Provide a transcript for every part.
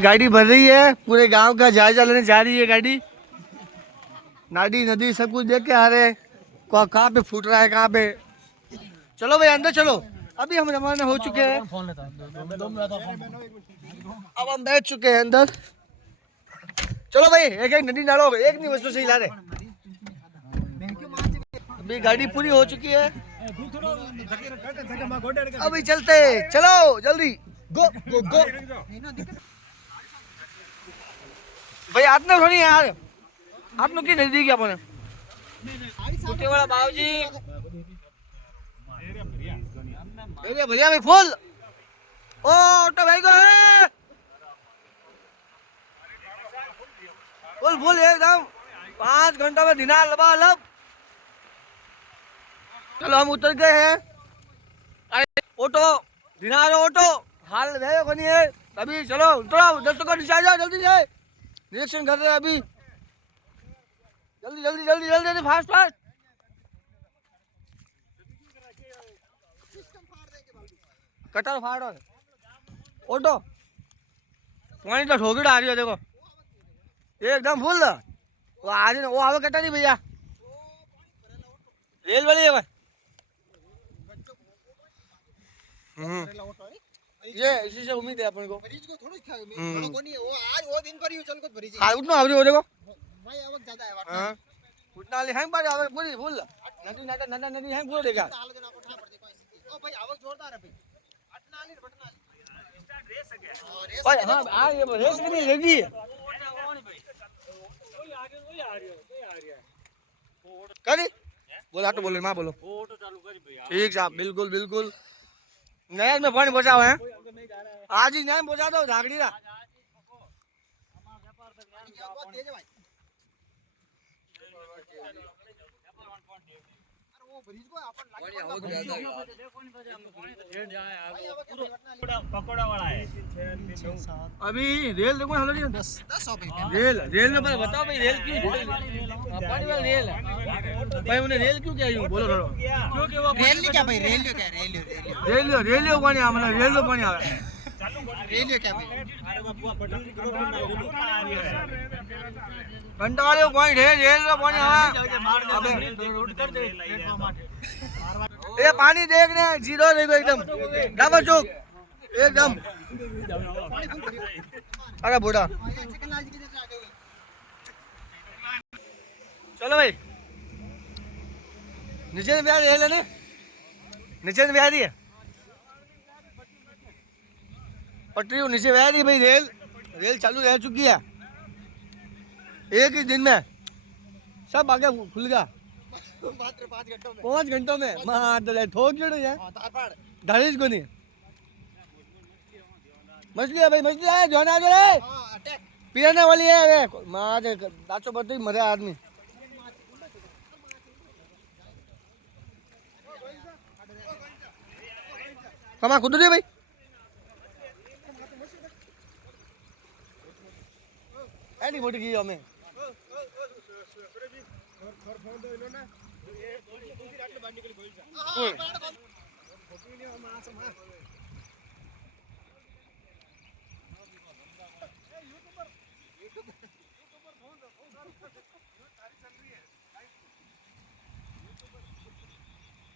गाड़ी भर रही है, पूरे गांव का जायजा लेने जा रही है गाड़ी। नाडी नदी सब कुछ देख के आ रहे हैं कहाँ पे फूट रहा है कहाँ पे। चलो भाई अंदर चलो, अभी हम रवाना हो चुके हैं। अब हम बैठ चुके हैं अंदर। चलो भाई एक एक नदी डालो, एक नहीं वस्तु से हिला रहे। अभी गाड़ी पूरी हो चुकी है, अभी चलते। चलो जल्दी गो गो गो। भाई आपने थोड़ी यार, आपने की नजदीक अपने कुटे वाला बाबूजी भैया भाई फुल ओ ऑटो भाई को है फुल फुल एकदम 5 घंटा में दिनार लबालब। चलो हम उतर गए हैं। अरे ऑटो दिनार ऑटो हाल है कोनी है अभी। चलो उतरो 10 को नीचे आ जाओ जल्दी से, निरीक्षण कर रहे हैं अभी। जल्दी जल्दी जल्दी जल्दी जल्दी फास्ट फास्ट। कटर फाड़ो ऑटो पानी तो ठोकड़ आ रही है देखो एकदम फुल। वो आ रही वो आवे कटर नहीं भैया, रेल वाली है। ये इसी से उम्मीद है अपन को। मरीज को थोड़ी को नहीं वो आज वो दिन पर ही चल को भरी हां उतना आवरी हो देखो भाई आवक ज्यादा है। हां उतना ले हैंग पर आवे पूरी फुल नदी नाटा नंदा नदी हैंग पूरा देगा। ओ भाई आवक जोरदार है भाई अटना नहीं बटना स्टार्ट रेस है भाई। हां आ ये रेस नहीं लगी कोई आ रही है करी बोला तो बोले मां बोलो ऑटो चालू करी भैया। ठीक साहब बिल्कुल बिल्कुल। नहर में पानी पहुंचाओ है आज ही नहर पहुंचा दो झागड़ी रा। अभी रेल देखो हेलो 10 रेल रेल में बताओ भाई रेल क्यों पानी वाला रेल भाई उन्हें रेल क्यों क्या यूं बोलो थोड़ा क्योंकि वो रेल क्या भाई रेल क्या रेल रेल पानी आ मतलब रेल पानी आ रेल क्या भाई कंटालियो पॉइंट है रेल का पानी आ। अबे ये पानी देख रहे हैं जीरो देखो एकदम डबल चौक एकदम। अरे बूढ़ा चलो भाई नीचे में आ रही है ना, नीचे में आ रही है पटरी नीचे बह रही है भाई। रेल रेल चालू रह चुकी है एक ही दिन में सब आगे खुल गया 5 घंटों में मार ठोक जोड़ो यार धारिश को नहीं मछली है भाई मछली है जो ना जो पीने वाली है मार दाचो बदली मरे आदमी। कमा खुद दे भाई एनी मोटी की हमें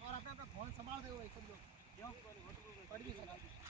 और अपना फोन संभाल दे सब लोग पड़ भी सकता